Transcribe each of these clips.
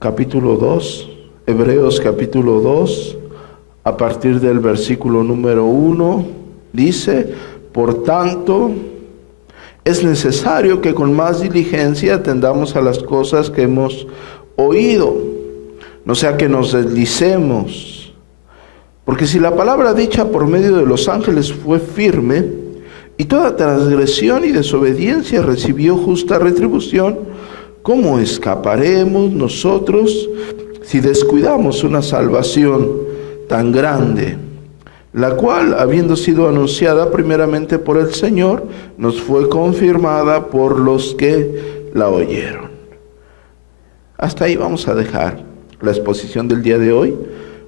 Capítulo 2, Hebreos capítulo 2, a partir del versículo número 1, dice: por tanto, es necesario que con más diligencia atendamos a las cosas que hemos oído, no sea que nos deslicemos. Porque si la palabra dicha por medio de los ángeles fue firme, y toda transgresión y desobediencia recibió justa retribución, ¿cómo escaparemos nosotros si descuidamos una salvación tan grande, la cual, habiendo sido anunciada primeramente por el Señor, nos fue confirmada por los que la oyeron? Hasta ahí vamos a dejar la exposición del día de hoy.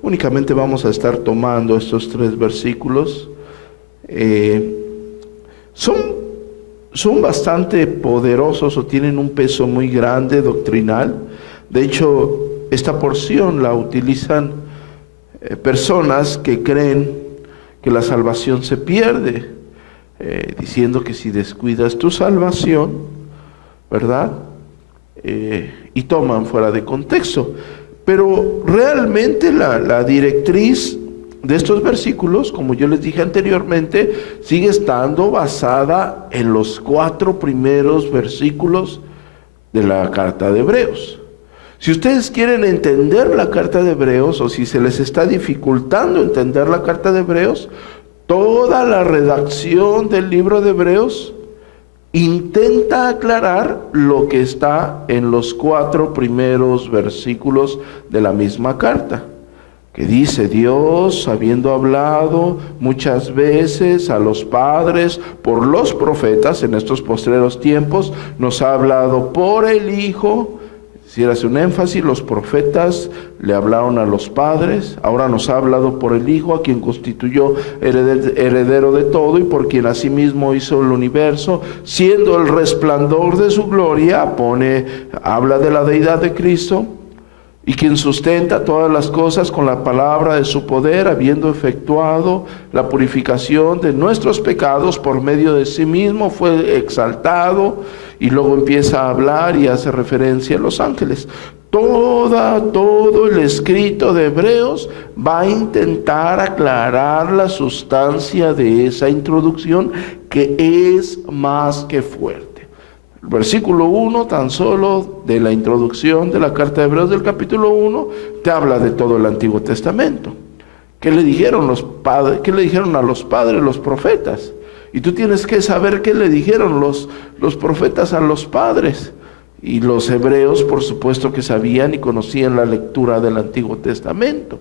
Únicamente vamos a estar tomando estos 3 versículos. Son bastante poderosos o tienen un peso muy grande doctrinal. De hecho, esta porción la utilizan personas que creen que la salvación se pierde, diciendo que si descuidas tu salvación, ¿verdad? Y toman fuera de contexto. Pero realmente la directriz de estos versículos, como yo les dije anteriormente, sigue estando basada en los 4 primeros versículos de la carta de Hebreos. Si ustedes quieren entender la carta de Hebreos, o si se les está dificultando entender la carta de Hebreos, toda la redacción del libro de Hebreos intenta aclarar lo que está en los 4 primeros versículos de la misma carta, que dice: Dios, habiendo hablado muchas veces a los padres por los profetas en estos postreros tiempos, nos ha hablado por el Hijo. Si hace un énfasis, los profetas le hablaron a los padres, ahora nos ha hablado por el Hijo, a quien constituyó heredero de todo y por quien asimismo hizo el universo, siendo el resplandor de su gloria. Habla de la deidad de Cristo, y quien sustenta todas las cosas con la palabra de su poder, habiendo efectuado la purificación de nuestros pecados por medio de sí mismo, fue exaltado. Y luego empieza a hablar y hace referencia a los ángeles. Todo el escrito de Hebreos va a intentar aclarar la sustancia de esa introducción, que es más que fuerte. El versículo 1, tan solo de la introducción de la carta de Hebreos del capítulo 1, te habla de todo el Antiguo Testamento. ¿Qué le dijeron los padres? ¿Qué le dijeron a los padres los profetas? Y tú tienes que saber qué le dijeron los profetas a los padres. Y los hebreos, por supuesto que sabían y conocían la lectura del Antiguo Testamento.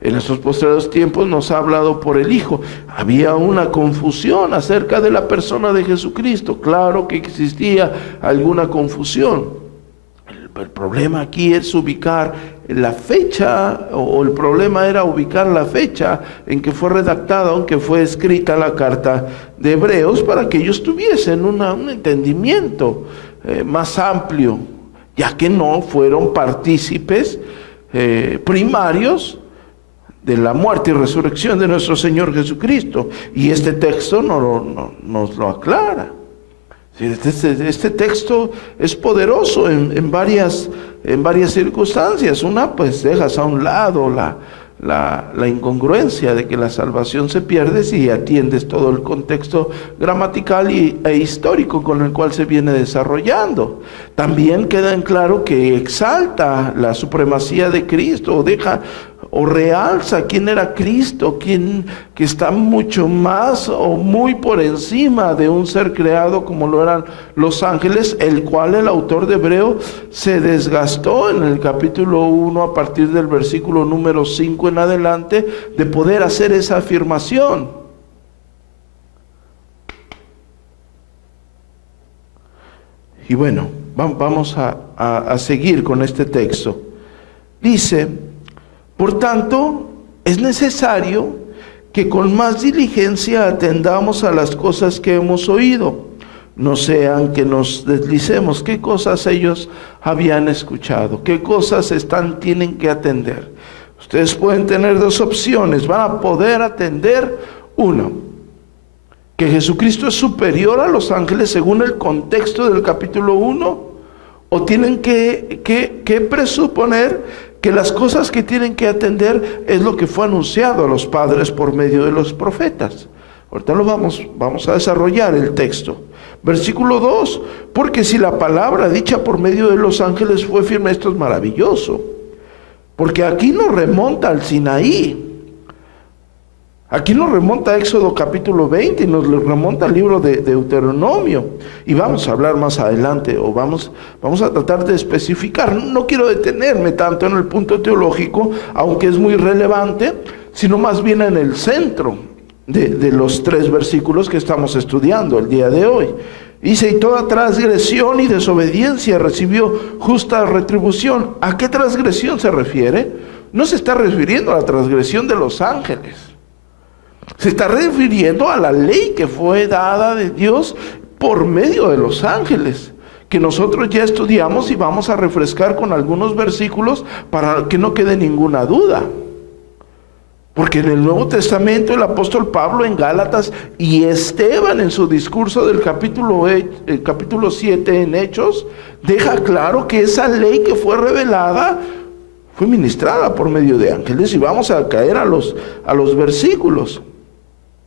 En estos posteriores tiempos nos ha hablado por el Hijo. Había una confusión acerca de la persona de Jesucristo. Claro que existía alguna confusión. El problema aquí es ubicar la fecha, o el problema era ubicar la fecha en que fue redactada, aunque fue escrita la carta de Hebreos, para que ellos tuviesen un entendimiento más amplio, ya que no fueron partícipes primarios de la muerte y resurrección de nuestro Señor Jesucristo. Y este texto nos lo aclara. Este texto es poderoso en varias circunstancias. Una, pues dejas a un lado la incongruencia de que la salvación se pierde si atiendes todo el contexto gramatical e histórico con el cual se viene desarrollando. También queda en claro que exalta la supremacía de Cristo, o realza quién era Cristo, que está mucho más o muy por encima de un ser creado como lo eran los ángeles, el cual el autor de Hebreo se desgastó en el capítulo 1 a partir del versículo número 5 en adelante de poder hacer esa afirmación. Y bueno, vamos a seguir con este texto. Dice: por tanto, es necesario que con más diligencia atendamos a las cosas que hemos oído, no sean que nos deslicemos. ¿Qué cosas ellos habían escuchado? ¿Qué cosas tienen que atender? Ustedes pueden tener dos opciones, van a poder atender una, que Jesucristo es superior a los ángeles según el contexto del capítulo 1, o tienen que presuponer que las cosas que tienen que atender es lo que fue anunciado a los padres por medio de los profetas. Ahorita lo vamos a desarrollar el texto. Versículo 2, porque si la palabra dicha por medio de los ángeles fue firme, esto es maravilloso, porque aquí nos remonta al Sinaí. Aquí nos remonta a Éxodo capítulo 20 y nos remonta al libro de Deuteronomio. Y vamos a hablar más adelante, o vamos a tratar de especificar. No quiero detenerme tanto en el punto teológico, aunque es muy relevante, sino más bien en el centro de los 3 versículos que estamos estudiando el día de hoy. Dice, y toda transgresión y desobediencia recibió justa retribución. ¿A qué transgresión se refiere? No se está refiriendo a la transgresión de los ángeles. Se está refiriendo a la ley que fue dada de Dios por medio de los ángeles, que nosotros ya estudiamos y vamos a refrescar con algunos versículos para que no quede ninguna duda. Porque en el Nuevo Testamento el apóstol Pablo en Gálatas y Esteban en su discurso del capítulo 7 en Hechos, deja claro que esa ley que fue revelada fue ministrada por medio de ángeles, y vamos a caer a los versículos.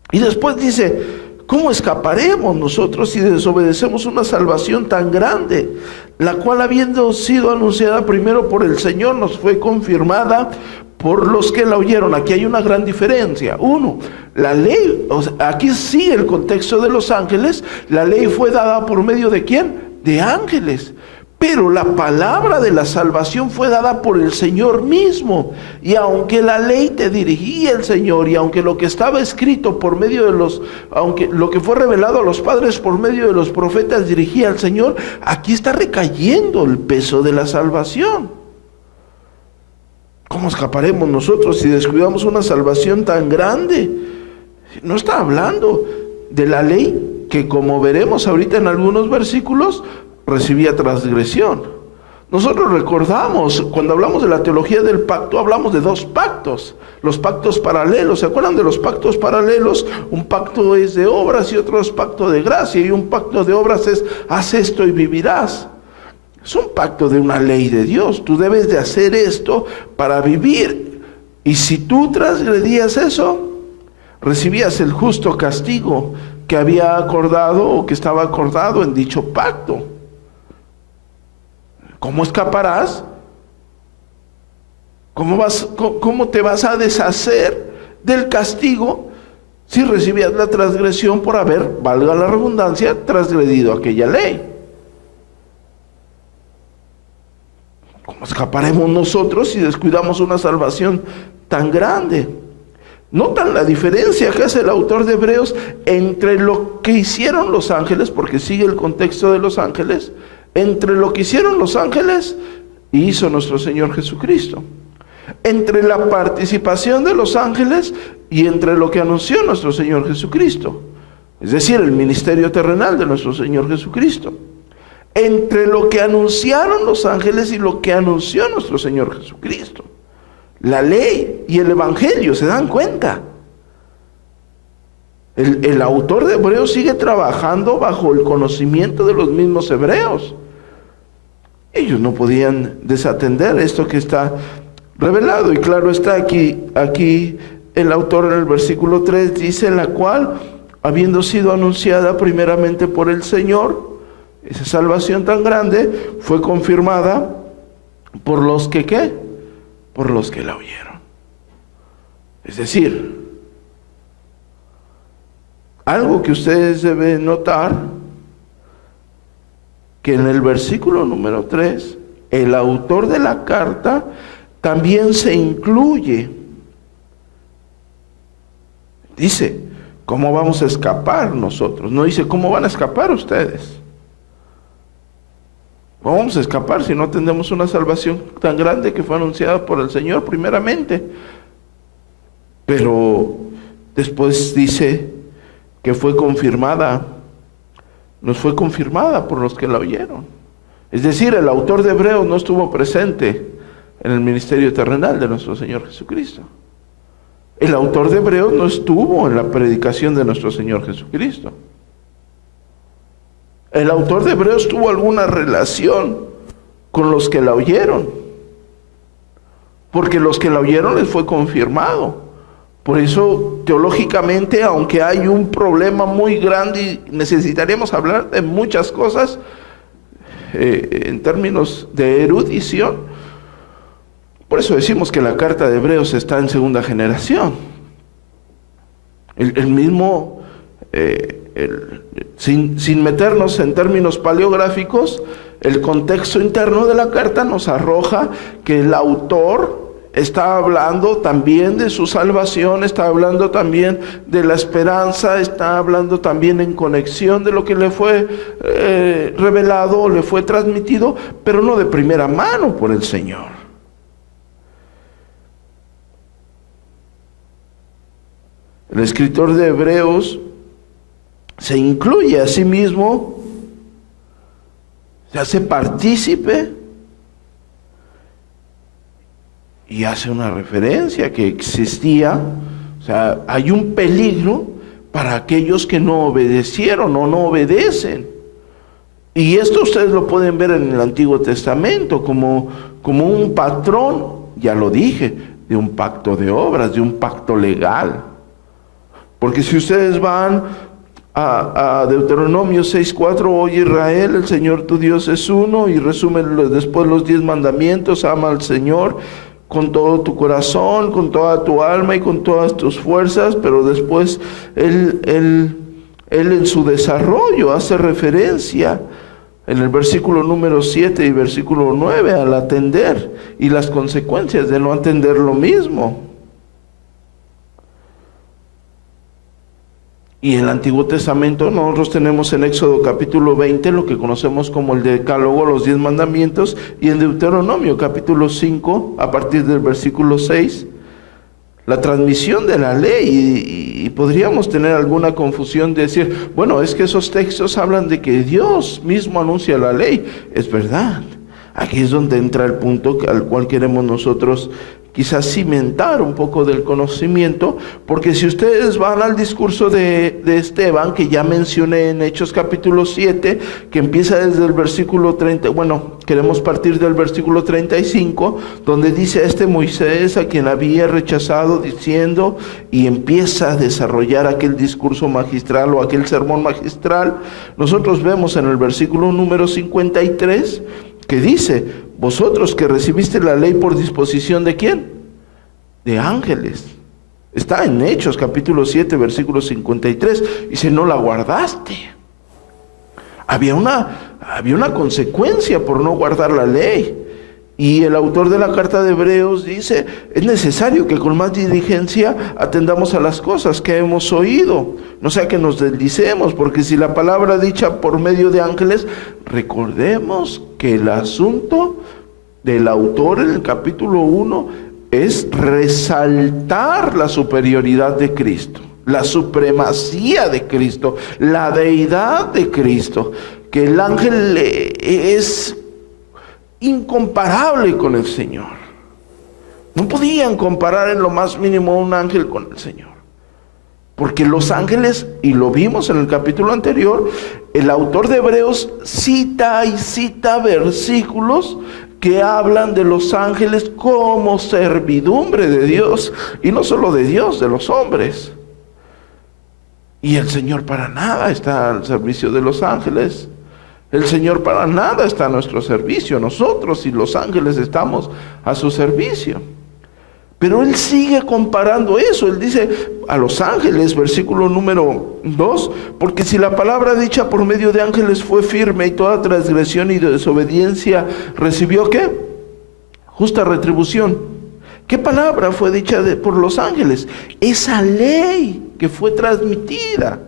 Y después dice, ¿cómo escaparemos nosotros si desobedecemos una salvación tan grande, la cual habiendo sido anunciada primero por el Señor, nos fue confirmada por los que la oyeron? Aquí hay una gran diferencia. Uno, la ley, aquí sigue el contexto de los ángeles, la ley fue dada por medio de ¿quién? De ángeles. Pero la palabra de la salvación fue dada por el Señor mismo. Y aunque la ley te dirigía el Señor, y aunque lo que estaba escrito por medio de aunque lo que fue revelado a los padres por medio de los profetas dirigía al Señor, aquí está recayendo el peso de la salvación. ¿Cómo escaparemos nosotros si descuidamos una salvación tan grande? No está hablando de la ley que, como veremos ahorita en algunos versículos, recibía transgresión. Nosotros recordamos, cuando hablamos de la teología del pacto, hablamos de 2 pactos, los pactos paralelos. ¿Se acuerdan de los pactos paralelos? Un pacto es de obras y otro es pacto de gracia, y un pacto de obras es haz esto y vivirás. Es un pacto de una ley de Dios. Tú debes de hacer esto para vivir, y si tú transgredías eso, recibías el justo castigo que había acordado o que estaba acordado en dicho pacto. ¿Cómo escaparás? ¿Cómo te vas a deshacer del castigo si recibías la transgresión por haber, valga la redundancia, transgredido aquella ley? ¿Cómo escaparemos nosotros si descuidamos una salvación tan grande? Notan la diferencia que hace el autor de Hebreos entre lo que hicieron los ángeles, porque sigue el contexto de los ángeles, entre lo que hicieron los ángeles y hizo nuestro Señor Jesucristo. Entre la participación de los ángeles y entre lo que anunció nuestro Señor Jesucristo. Es decir, el ministerio terrenal de nuestro Señor Jesucristo. Entre lo que anunciaron los ángeles y lo que anunció nuestro Señor Jesucristo. La ley y el evangelio, ¿se dan cuenta? El autor de Hebreos sigue trabajando bajo el conocimiento de los mismos hebreos. Ellos no podían desatender esto que está revelado. Y claro está, aquí el autor en el versículo 3 dice, la cual, habiendo sido anunciada primeramente por el Señor, esa salvación tan grande fue confirmada por los que ¿qué? Por los que la oyeron. Es decir, algo que ustedes deben notar, que en el versículo número 3, el autor de la carta también se incluye. Dice, ¿cómo vamos a escapar nosotros? No dice, ¿cómo van a escapar ustedes? ¿Cómo vamos a escapar si no tenemos una salvación tan grande que fue anunciada por el Señor primeramente? Pero después dice que fue confirmada, nos fue confirmada por los que la oyeron. Es decir, el autor de Hebreos no estuvo presente en el ministerio terrenal de nuestro Señor Jesucristo. El autor de Hebreos no estuvo en la predicación de nuestro Señor Jesucristo. El autor de Hebreos tuvo alguna relación con los que la oyeron, porque los que la oyeron les fue confirmado. Por eso, teológicamente, aunque hay un problema muy grande y necesitaríamos hablar de muchas cosas en términos de erudición, por eso decimos que la carta de Hebreos está en segunda generación. El mismo, sin meternos en términos paleográficos, el contexto interno de la carta nos arroja que el autor está hablando también de su salvación, está hablando también de la esperanza, está hablando también en conexión de lo que le fue revelado o le fue transmitido, pero no de primera mano por el Señor. El escritor de Hebreos se incluye a sí mismo, se hace partícipe y hace una referencia que existía, o sea, hay un peligro para aquellos que no obedecieron o no obedecen. Y esto ustedes lo pueden ver en el Antiguo Testamento como un patrón, ya lo dije, de un pacto de obras, de un pacto legal. Porque si ustedes van a Deuteronomio 6:4, oye Israel, el Señor tu Dios es uno, y resume después los 10 mandamientos, ama al Señor con todo tu corazón, con toda tu alma y con todas tus fuerzas, pero después Él en su desarrollo hace referencia en el versículo número 7 y versículo 9 al atender y las consecuencias de no atender lo mismo. Y en el Antiguo Testamento nosotros tenemos en Éxodo capítulo 20 lo que conocemos como el Decálogo, los 10 mandamientos, y en Deuteronomio capítulo 5, a partir del versículo 6, la transmisión de la ley. Y podríamos tener alguna confusión de decir, bueno, es que esos textos hablan de que Dios mismo anuncia la ley. Es verdad. Aquí es donde entra el punto al cual queremos nosotros quizás cimentar un poco del conocimiento, porque si ustedes van al discurso de Esteban, que ya mencioné en Hechos capítulo 7, que empieza desde el versículo 30, bueno, queremos partir del versículo 35, donde dice Moisés, a quien había rechazado, diciendo, y empieza a desarrollar aquel discurso magistral o aquel sermón magistral. Nosotros vemos en el versículo número 53, que dice, vosotros que recibiste la ley por disposición ¿de quién? De ángeles. Está en Hechos capítulo 7 versículo 53. Dice, no la guardaste. Había una consecuencia por no guardar la ley. Y el autor de la carta de Hebreos dice, es necesario que con más diligencia atendamos a las cosas que hemos oído, no sea que nos deslicemos, porque si la palabra dicha por medio de ángeles, recordemos que el asunto del autor en el capítulo 1 es resaltar la superioridad de Cristo, la supremacía de Cristo, la deidad de Cristo, que el ángel es incomparable con el Señor. No podían comparar en lo más mínimo un ángel con el Señor, porque los ángeles, y lo vimos en el capítulo anterior, el autor de Hebreos cita y cita versículos que hablan de los ángeles como servidumbre de Dios, y no solo de Dios, de los hombres. Y el Señor para nada está al servicio de los ángeles. El Señor para nada está a nuestro servicio. Nosotros y los ángeles estamos a su servicio. Pero Él sigue comparando eso. Él dice a los ángeles, versículo número 2, porque si la palabra dicha por medio de ángeles fue firme y toda transgresión y desobediencia recibió ¿qué? Justa retribución. ¿Qué palabra fue dicha por los ángeles? Esa ley que fue transmitida.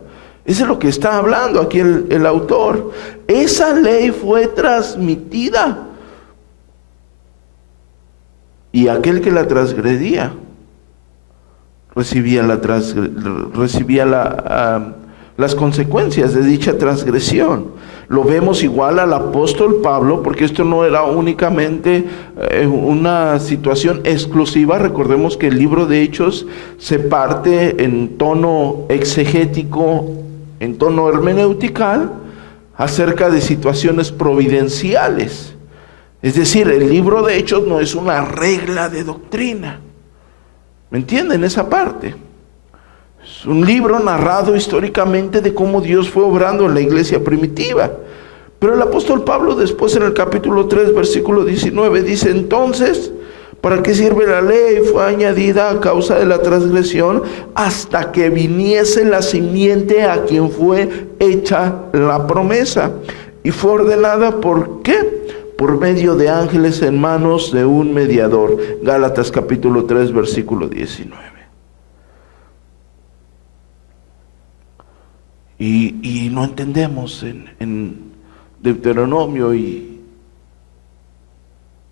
Eso es lo que está hablando aquí el autor. Esa ley fue transmitida. Y aquel que la transgredía recibía la las consecuencias de dicha transgresión. Lo vemos igual al apóstol Pablo, porque esto no era únicamente una situación exclusiva. Recordemos que el libro de Hechos se parte en tono exegético, en tono hermenéutical, acerca de situaciones providenciales. Es decir, el libro de Hechos no es una regla de doctrina. ¿Me entienden esa parte? Es un libro narrado históricamente de cómo Dios fue obrando en la iglesia primitiva. Pero el apóstol Pablo después en el capítulo 3, versículo 19, dice: entonces, ¿para qué sirve la ley? Fue añadida a causa de la transgresión hasta que viniese la simiente a quien fue hecha la promesa. Y fue ordenada, ¿por qué? Por medio de ángeles en manos de un mediador. Gálatas capítulo 3, versículo 19. Y no entendemos en Deuteronomio y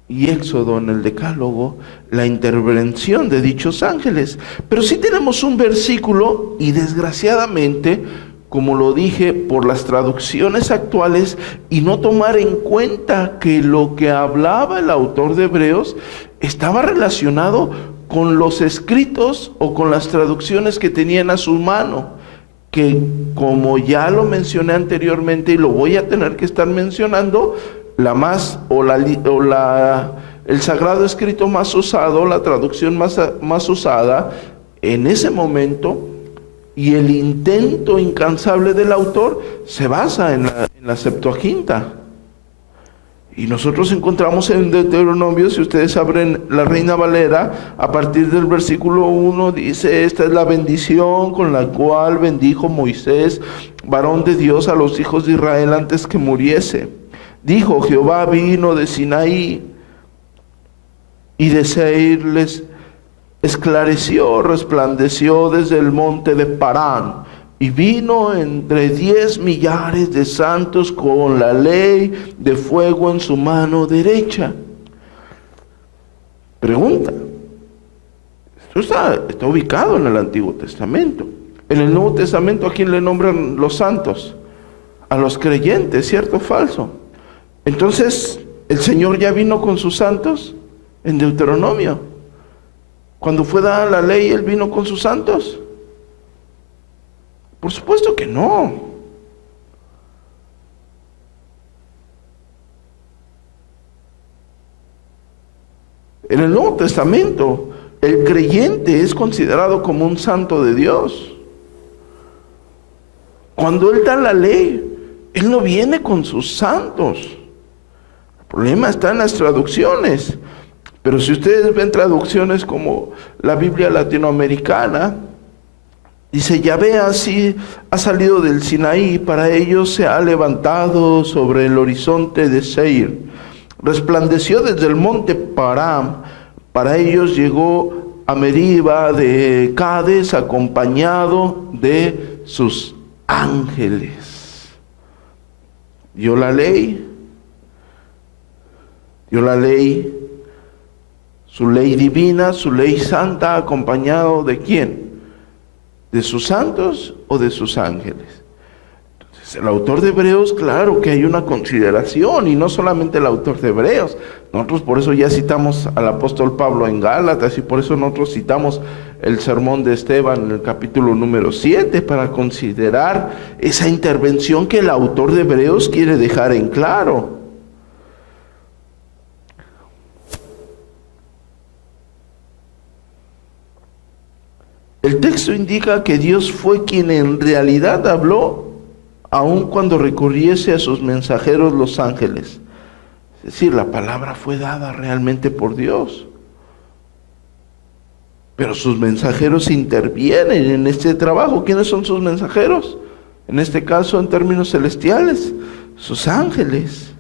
Éxodo, en el Decálogo, la intervención de dichos ángeles. Pero sí tenemos un versículo, y desgraciadamente, como lo dije, por las traducciones actuales y no tomar en cuenta que lo que hablaba el autor de Hebreos estaba relacionado con los escritos o con las traducciones que tenían a su mano, que, como ya lo mencioné anteriormente y lo voy a tener que estar mencionando, el sagrado escrito más usado, la traducción más usada en ese momento, y el intento incansable del autor se basa en la Septuaginta. Y nosotros encontramos en Deuteronomio, si ustedes abren la Reina Valera, a partir del versículo 1, dice: esta es la bendición con la cual bendijo Moisés, varón de Dios, a los hijos de Israel antes que muriese. Dijo: Jehová vino de Sinaí, y de Seir les esclareció, resplandeció desde el monte de Parán, y vino entre 10 millares de santos con la ley de fuego en su mano derecha. Pregunta: esto está ubicado en el Antiguo Testamento. En el Nuevo Testamento, ¿a quién le nombran los santos? A los creyentes, ¿cierto o falso? Entonces, ¿el Señor ya vino con sus santos? En Deuteronomio, cuando fue dada la ley, ¿Él vino con sus santos? Por supuesto que no. En el Nuevo Testamento, el creyente es considerado como un santo de Dios. Cuando Él da la ley, Él no viene con sus santos. El problema está en las traducciones. Pero si ustedes ven traducciones como la Biblia latinoamericana, dice: Yahvé así ha salido del Sinaí, para ellos se ha levantado sobre el horizonte de Seir, resplandeció desde el monte Param, para ellos llegó a Meriba de Cades, acompañado de sus ángeles. Dio la ley, su ley divina, su ley santa, acompañado ¿de quién? ¿De sus santos o de sus ángeles? Entonces, el autor de Hebreos, claro que hay una consideración, y no solamente el autor de Hebreos. Nosotros por eso ya citamos al apóstol Pablo en Gálatas, y por eso nosotros citamos el sermón de Esteban en el capítulo número 7, para considerar esa intervención que el autor de Hebreos quiere dejar en claro. El texto indica que Dios fue quien en realidad habló, aun cuando recurriese a sus mensajeros los ángeles. Es decir, la palabra fue dada realmente por Dios. Pero sus mensajeros intervienen en este trabajo. ¿Quiénes son sus mensajeros? En este caso, en términos celestiales, sus ángeles.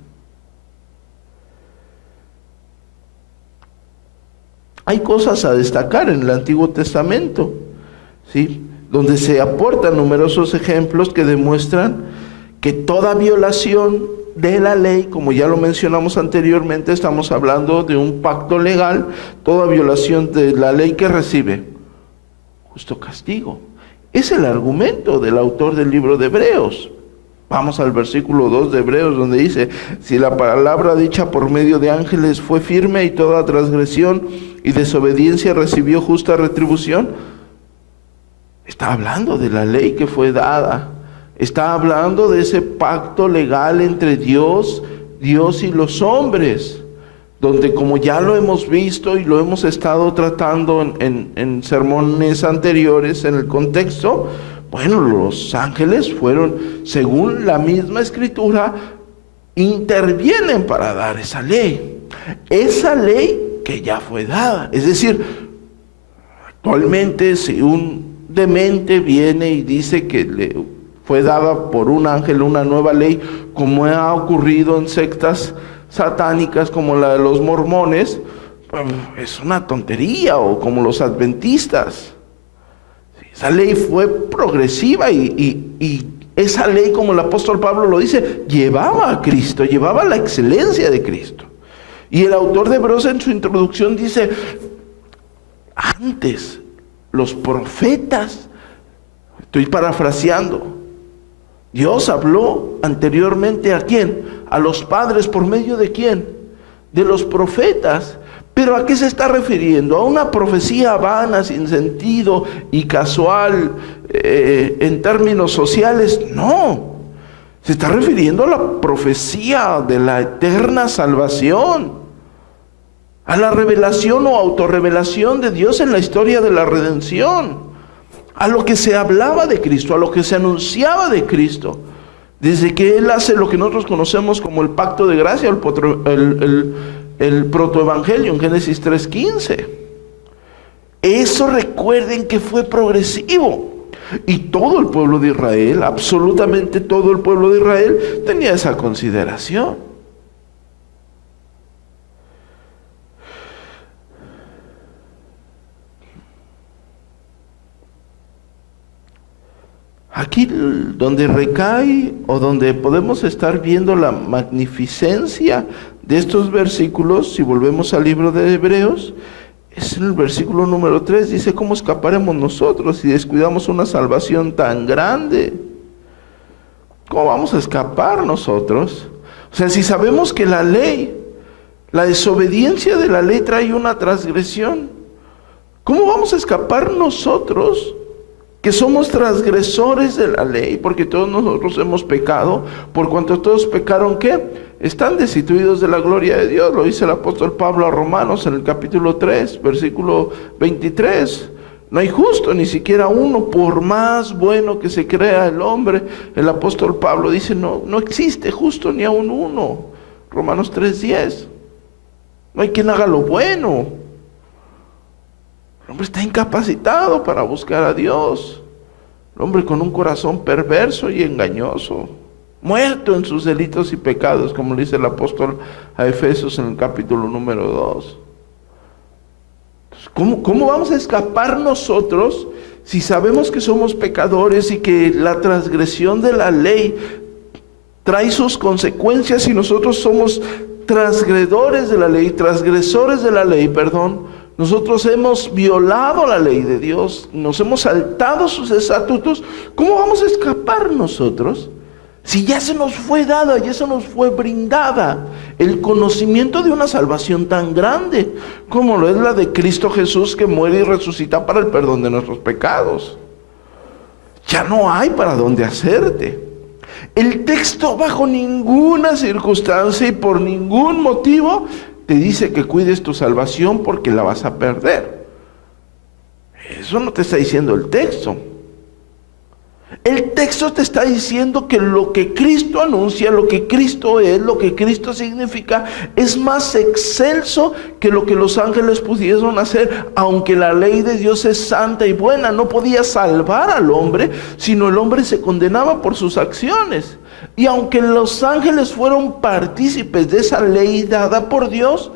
Hay cosas a destacar en el Antiguo Testamento, ¿sí?, donde se aportan numerosos ejemplos que demuestran que toda violación de la ley, como ya lo mencionamos anteriormente, estamos hablando de un pacto legal, toda violación de la ley que recibe justo castigo. Es el argumento del autor del libro de Hebreos. Vamos al versículo 2 de Hebreos, donde dice: si la palabra dicha por medio de ángeles fue firme y toda transgresión y desobediencia recibió justa retribución. Está hablando de la ley que fue dada. Está hablando de ese pacto legal entre Dios y los hombres, donde, como ya lo hemos visto y lo hemos estado tratando en sermones anteriores en el contexto, bueno, los ángeles fueron, según la misma escritura, intervienen para dar esa ley que ya fue dada. Es decir, actualmente si un demente viene y dice que le fue dada por un ángel una nueva ley, como ha ocurrido en sectas satánicas como la de los mormones, pues es una tontería, o como los adventistas. Esa ley fue progresiva y esa ley, como el apóstol Pablo lo dice, llevaba a Cristo, llevaba la excelencia de Cristo. Y el autor de Hebreos en su introducción dice: antes los profetas, estoy parafraseando, Dios habló anteriormente ¿a quién? A los padres. ¿Por medio de quién? De los profetas. ¿Pero a qué se está refiriendo? ¿A una profecía vana, sin sentido y casual en términos sociales? No. Se está refiriendo a la profecía de la eterna salvación, a la revelación o autorrevelación de Dios en la historia de la redención, a lo que se hablaba de Cristo, a lo que se anunciaba de Cristo, desde que Él hace lo que nosotros conocemos como el pacto de gracia, el protoevangelio en Génesis 3:15. Eso, recuerden que fue progresivo, y todo el pueblo de Israel, absolutamente todo el pueblo de Israel, tenía esa consideración. Aquí donde recae, o donde podemos estar viendo la magnificencia de estos versículos, si volvemos al libro de Hebreos, es en el versículo número 3, dice: ¿cómo escaparemos nosotros si descuidamos una salvación tan grande? ¿Cómo vamos a escapar nosotros? O sea, si sabemos que la ley, la desobediencia de la ley trae una transgresión, ¿cómo vamos a escapar nosotros, que somos transgresores de la ley? Porque todos nosotros hemos pecado, por cuanto todos pecaron, ¿qué? Están destituidos de la gloria de Dios. Lo dice el apóstol Pablo a Romanos en el capítulo 3, versículo 23. No hay justo, ni siquiera uno, por más bueno que se crea el hombre. El apóstol Pablo dice: no existe justo ni aun uno. Romanos 3:10. No hay quien haga lo bueno. El hombre está incapacitado para buscar a Dios. El hombre con un corazón perverso y engañoso, muerto en sus delitos y pecados, como le dice el apóstol a Efesios en el capítulo número 2. Entonces, ¿cómo vamos a escapar nosotros si sabemos que somos pecadores y que la transgresión de la ley trae sus consecuencias, y nosotros somos transgresores de la ley, perdón? Nosotros hemos violado la ley de Dios, nos hemos saltado sus estatutos. ¿Cómo vamos a escapar nosotros? Si ya se nos fue dada, ya se nos fue brindada el conocimiento de una salvación tan grande como lo es la de Cristo Jesús, que muere y resucita para el perdón de nuestros pecados. Ya no hay para dónde hacerte. El texto bajo ninguna circunstancia y por ningún motivo te dice que cuides tu salvación, porque la vas a perder. Eso no te está diciendo el texto. El texto te está diciendo que lo que Cristo anuncia, lo que Cristo es, lo que Cristo significa, es más excelso que lo que los ángeles pudieron hacer. Aunque la ley de Dios es santa y buena, no podía salvar al hombre, sino el hombre se condenaba por sus acciones. Y aunque los ángeles fueron partícipes de esa ley dada por Dios,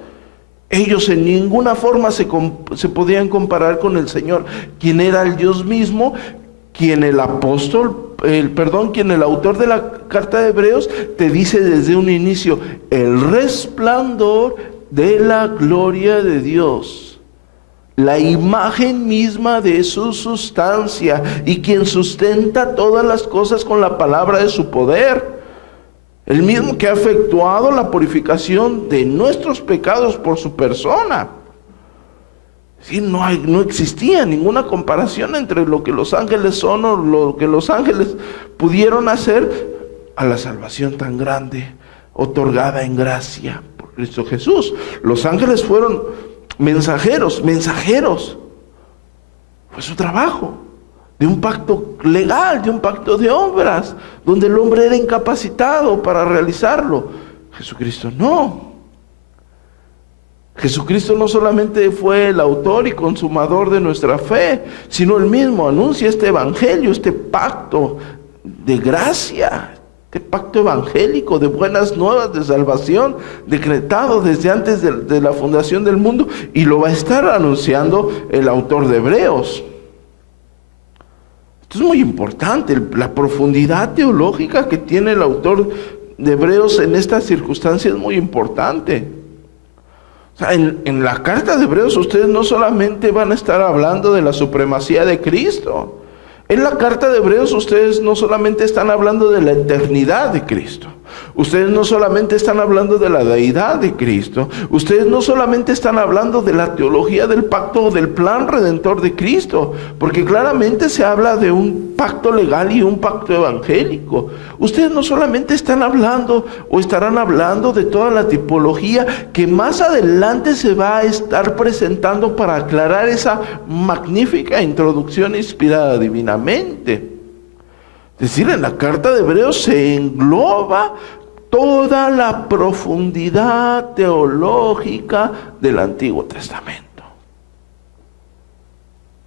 ellos en ninguna forma se podían comparar con el Señor, quien era el Dios mismo, quien el autor de la carta de Hebreos te dice desde un inicio: el resplandor de la gloria de Dios. la imagen misma de su sustancia, y quien sustenta todas las cosas con la palabra de su poder. El mismo que ha efectuado la purificación de nuestros pecados por su persona. Sí, no existía ninguna comparación entre lo que los ángeles son o lo que los ángeles pudieron hacer a la salvación tan grande, otorgada en gracia por Cristo Jesús. Los ángeles fueron mensajeros. Fue su trabajo de un pacto legal, de un pacto de obras, donde el hombre era incapacitado para realizarlo. Jesucristo no. Jesucristo no solamente fue el autor y consumador de nuestra fe, sino él mismo anuncia este evangelio, este pacto de gracia, este pacto evangélico de buenas nuevas de salvación, decretado desde antes de la fundación del mundo, y lo va a estar anunciando el autor de Hebreos. Esto es muy importante, la profundidad teológica que tiene el autor de Hebreos en esta circunstancia es muy importante. O sea, en la carta de Hebreos ustedes no solamente van a estar hablando de la supremacía de Cristo. En la carta de Hebreos ustedes no solamente están hablando de la eternidad de Cristo. Ustedes no solamente están hablando de la deidad de Cristo. Ustedes no solamente están hablando de la teología del pacto o del plan redentor de Cristo. Porque claramente se habla de un pacto legal y un pacto evangélico. Ustedes no solamente están hablando o estarán hablando de toda la tipología que más adelante se va a estar presentando para aclarar esa magnífica introducción inspirada divinamente. Es decir, en la carta de Hebreos se engloba toda la profundidad teológica del Antiguo Testamento.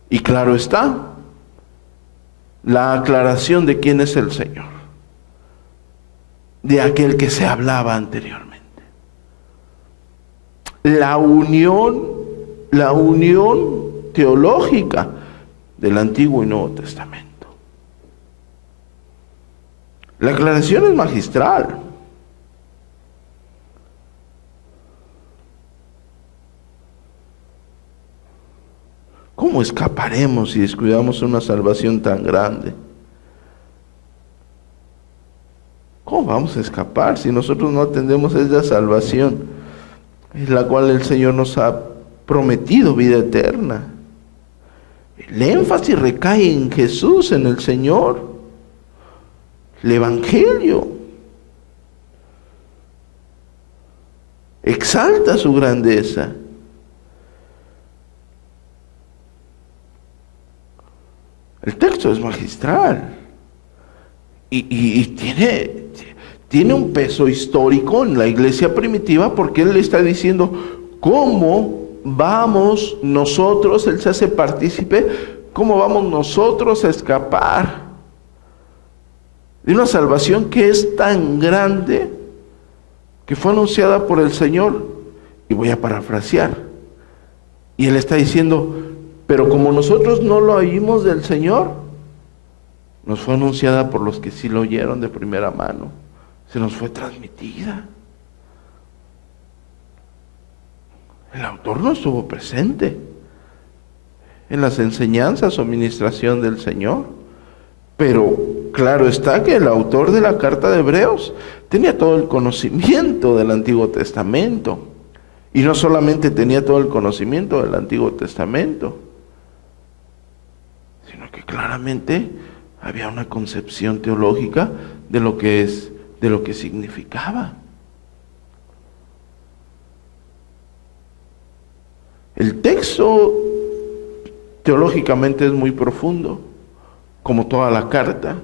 Y claro está, la aclaración de quién es el Señor, de aquel que se hablaba anteriormente. La unión teológica del Antiguo y Nuevo Testamento. La aclaración es magistral. ¿Cómo escaparemos si descuidamos una salvación tan grande? ¿Cómo vamos a escapar si nosotros no atendemos esa salvación, en la cual el Señor nos ha prometido vida eterna? El énfasis recae en Jesús, en el Señor. El Evangelio exalta su grandeza. El texto es magistral y tiene un peso histórico en la iglesia primitiva, porque él le está diciendo cómo vamos nosotros, él se hace partícipe, cómo vamos nosotros a escapar de una salvación que es tan grande, que fue anunciada por el Señor. Y voy a parafrasear. Y él está diciendo, pero como nosotros no lo oímos del Señor, nos fue anunciada por los que sí lo oyeron de primera mano. Se nos fue transmitida. El autor no estuvo presente en las enseñanzas o ministración del Señor. Pero claro está que el autor de la carta de Hebreos tenía todo el conocimiento del Antiguo Testamento. Y no solamente tenía todo el conocimiento del Antiguo Testamento, sino que claramente había una concepción teológica de lo que significaba. El texto teológicamente es muy profundo, como toda la carta.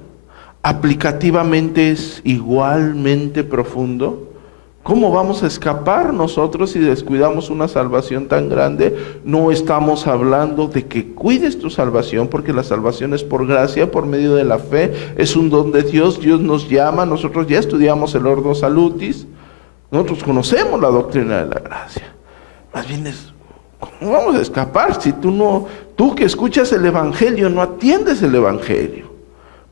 Aplicativamente es igualmente profundo. ¿Cómo vamos a escapar nosotros si descuidamos una salvación tan grande? No estamos hablando de que cuides tu salvación, porque la salvación es por gracia, por medio de la fe, es un don de Dios. Dios nos llama, nosotros ya estudiamos el Ordo Salutis, nosotros conocemos la doctrina de la gracia. Más bien es, ¿cómo vamos a escapar si tú que escuchas el Evangelio no atiendes el Evangelio?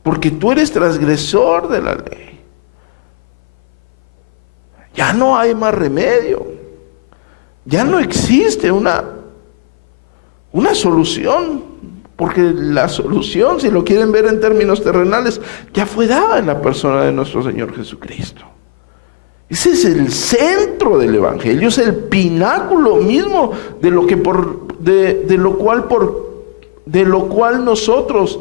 Porque tú eres transgresor de la ley. Ya no hay más remedio. Ya no existe una una solución, porque la solución, si lo quieren ver en términos terrenales, ya fue dada en la persona de nuestro Señor Jesucristo. Ese es el centro del Evangelio, es el pináculo mismo de lo cual nosotros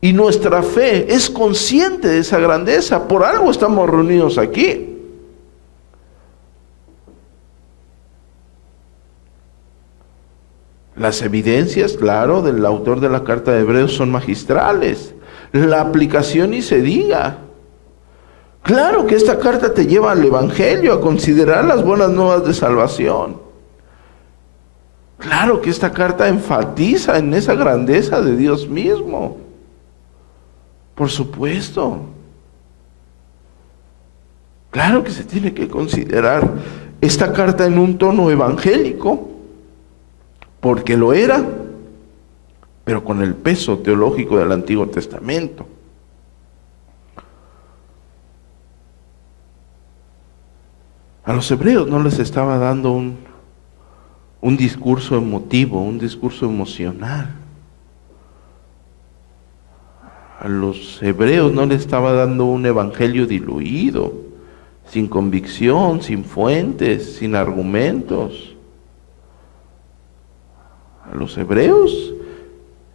y nuestra fe es consciente de esa grandeza. Por algo estamos reunidos aquí. Las evidencias, claro, del autor de la carta de Hebreos son magistrales. La aplicación ni se diga. Claro que esta carta te lleva al Evangelio, a considerar las buenas nuevas de salvación. Claro que esta carta enfatiza en esa grandeza de Dios mismo. Por supuesto. Claro que se tiene que considerar esta carta en un tono evangélico, porque lo era, pero con el peso teológico del Antiguo Testamento. A los hebreos no les estaba dando un discurso emotivo, un discurso emocional. A los hebreos no les estaba dando un evangelio diluido, sin convicción, sin fuentes, sin argumentos. A los hebreos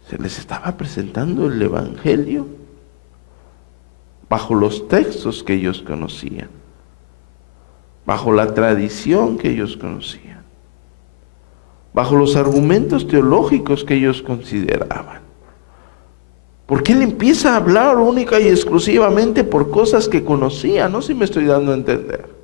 se les estaba presentando el evangelio bajo los textos que ellos conocían, bajo la tradición que ellos conocían, bajo los argumentos teológicos que ellos consideraban. Porque él empieza a hablar única y exclusivamente por cosas que conocía, no sé si me estoy dando a entender.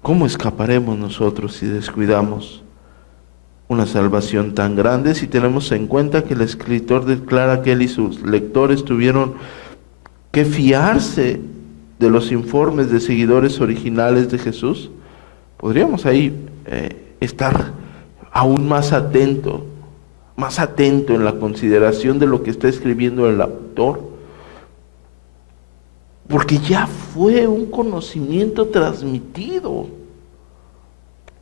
¿Cómo escaparemos nosotros si descuidamos una salvación tan grande, si tenemos en cuenta que el escritor declara que él y sus lectores tuvieron que fiarse de los informes de seguidores originales de Jesús? Podríamos ahí estar aún más atento en la consideración de lo que está escribiendo el autor, porque ya fue un conocimiento transmitido.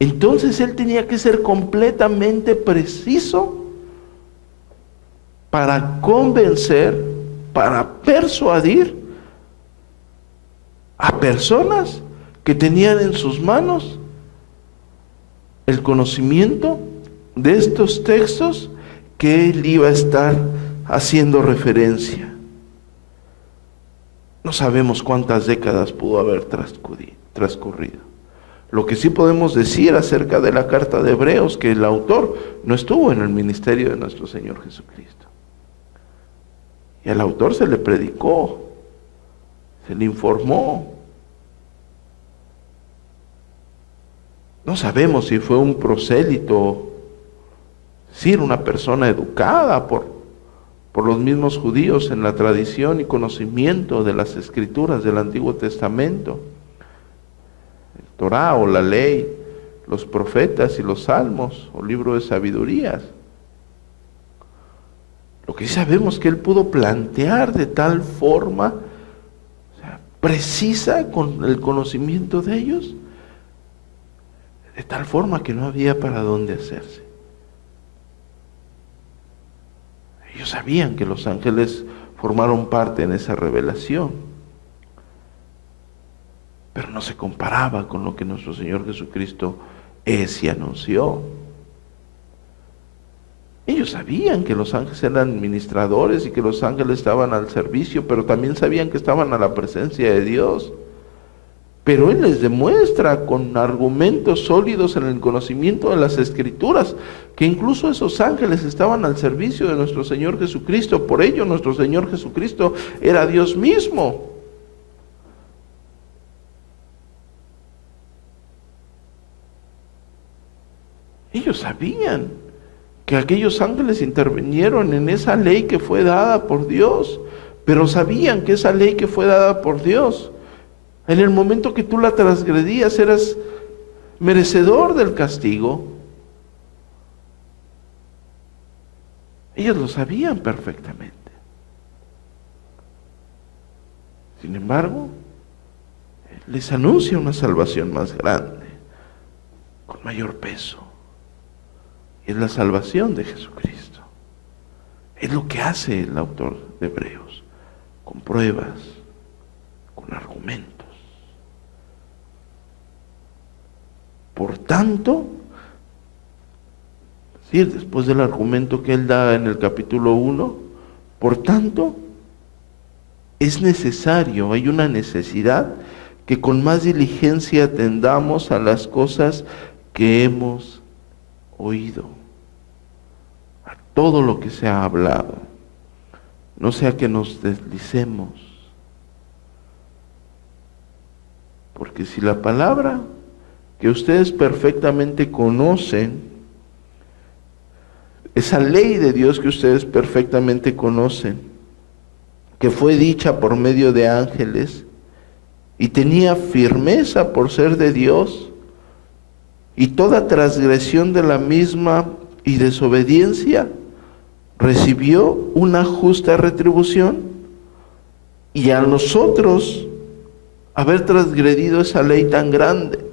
Entonces él tenía que ser completamente preciso para convencer, para persuadir a personas que tenían en sus manos el conocimiento de estos textos que él iba a estar haciendo referencia. No sabemos cuántas décadas pudo haber transcurrido. Lo que sí podemos decir acerca de la carta de Hebreos, que el autor no estuvo en el ministerio de nuestro Señor Jesucristo. Y al autor se le predicó, se le informó. No sabemos si fue un prosélito, es decir, una persona educada por los mismos judíos en la tradición y conocimiento de las escrituras del Antiguo Testamento, el Torá o la ley, los profetas y los salmos o libro de sabidurías. Lo que sí sabemos es que él pudo plantear de tal forma, precisa con el conocimiento de ellos, de tal forma que no había para dónde hacerse. Ellos sabían que los ángeles formaron parte en esa revelación, pero no se comparaba con lo que nuestro Señor Jesucristo es y anunció. Ellos sabían que los ángeles eran ministradores y que los ángeles estaban al servicio, pero también sabían que estaban a la presencia de Dios. Pero Él les demuestra con argumentos sólidos en el conocimiento de las Escrituras que incluso esos ángeles estaban al servicio de nuestro Señor Jesucristo. Por ello nuestro Señor Jesucristo era Dios mismo. Ellos sabían que aquellos ángeles intervinieron en esa ley que fue dada por Dios, pero sabían que esa ley que fue dada por Dios, en el momento que tú la transgredías, eras merecedor del castigo. Ellos lo sabían perfectamente. Sin embargo, les anuncia una salvación más grande, con mayor peso. Y es la salvación de Jesucristo. Es lo que hace el autor de Hebreos, con pruebas, con argumentos. Por tanto, es decir, después del argumento que él da en el capítulo 1, por tanto, es necesario, hay una necesidad que con más diligencia atendamos a las cosas que hemos oído, a todo lo que se ha hablado, no sea que nos deslicemos, porque si la palabra que ustedes perfectamente conocen, esa ley de Dios que ustedes perfectamente conocen, que fue dicha por medio de ángeles y tenía firmeza por ser de Dios, y toda transgresión de la misma y desobediencia recibió una justa retribución, y a nosotros haber transgredido esa ley tan grande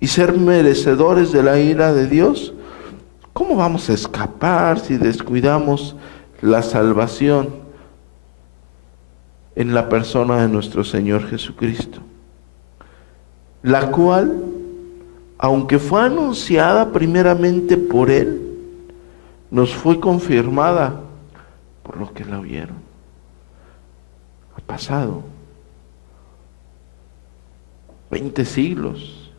y ser merecedores de la ira de Dios, ¿cómo vamos a escapar si descuidamos la salvación en la persona de nuestro Señor Jesucristo? La cual, aunque fue anunciada primeramente por Él, nos fue confirmada por los que la oyeron. Ha pasado 20 siglos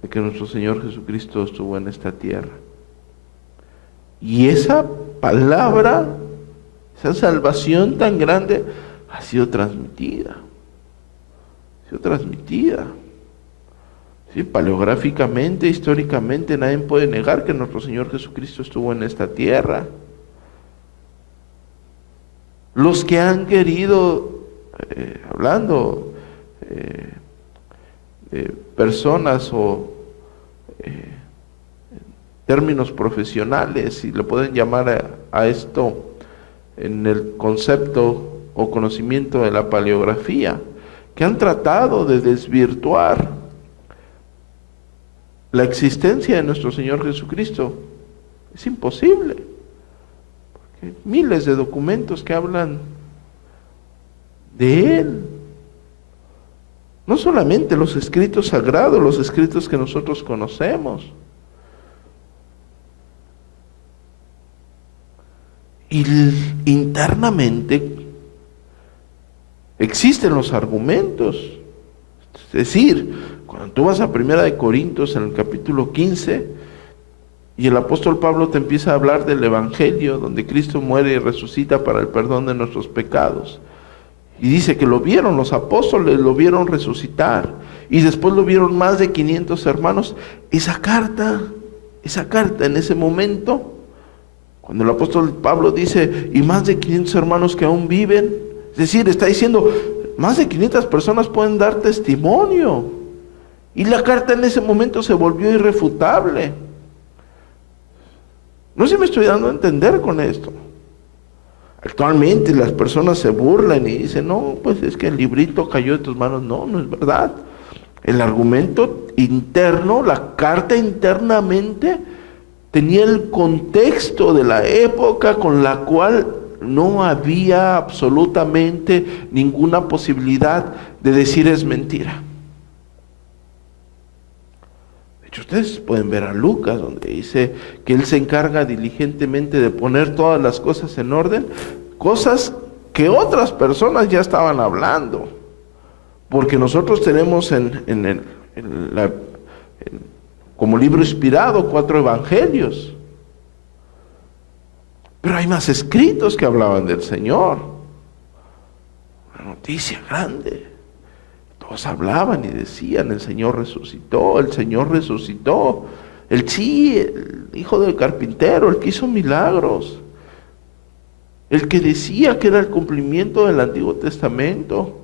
de que nuestro Señor Jesucristo estuvo en esta tierra. Y esa palabra, esa salvación tan grande, ha sido transmitida. Sí, paleográficamente, históricamente, nadie puede negar que nuestro Señor Jesucristo estuvo en esta tierra. Los que han querido, hablando de personas o términos profesionales, si le pueden llamar a esto en el concepto o conocimiento de la paleografía, que han tratado de desvirtuar la existencia de nuestro Señor Jesucristo. Es imposible, porque hay miles de documentos que hablan de Él. No solamente los escritos sagrados, los escritos que nosotros conocemos. Y internamente existen los argumentos. Es decir, cuando tú vas a 1 Corintios en el capítulo 15 y el apóstol Pablo te empieza a hablar del Evangelio, donde Cristo muere y resucita para el perdón de nuestros pecados, y dice que lo vieron los apóstoles, lo vieron resucitar, y después lo vieron más de 500 hermanos. Esa carta en ese momento, cuando el apóstol Pablo dice, y más de 500 hermanos que aún viven, es decir, está diciendo, más de 500 personas pueden dar testimonio. Y la carta en ese momento se volvió irrefutable. No sé si me estoy dando a entender con esto. Actualmente las personas se burlan y dicen, no, pues es que el librito cayó de tus manos. No, no es verdad. El argumento interno, la carta internamente, tenía el contexto de la época con la cual no había absolutamente ninguna posibilidad de decir es mentira. De hecho, ustedes pueden ver a Lucas, donde dice que él se encarga diligentemente de poner todas las cosas en orden, cosas que otras personas ya estaban hablando. Porque nosotros tenemos como libro inspirado 4 evangelios. Pero hay más escritos que hablaban del Señor. Una noticia grande. Todos hablaban y decían, el Señor resucitó, el Señor resucitó. El hijo del carpintero, el que hizo milagros. El que decía que era el cumplimiento del Antiguo Testamento.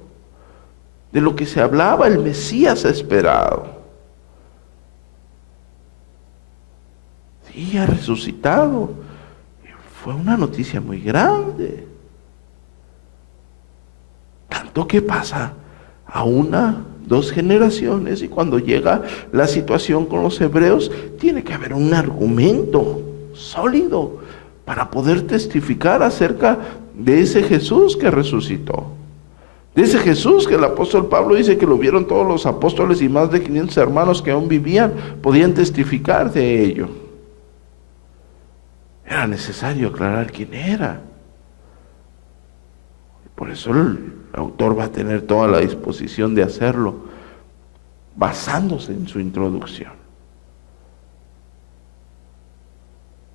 De lo que se hablaba, el Mesías esperado. Sí, ha resucitado. fue una noticia muy grande. Tanto que pasa a una, dos generaciones, y cuando llega la situación con los hebreos, tiene que haber un argumento sólido para poder testificar acerca de ese Jesús que resucitó. De ese Jesús que el apóstol Pablo dice que lo vieron todos los apóstoles y más de 500 hermanos que aún vivían, podían testificar de ello. Era necesario aclarar quién era. Por eso el autor va a tener toda la disposición de hacerlo, basándose en su introducción.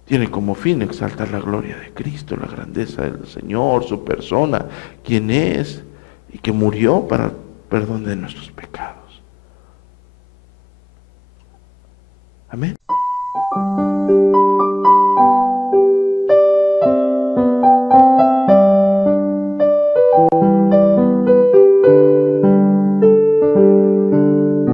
Tiene como fin exaltar la gloria de Cristo, la grandeza del Señor, su persona, quién es y que murió para perdón de nuestros pecados. Amén.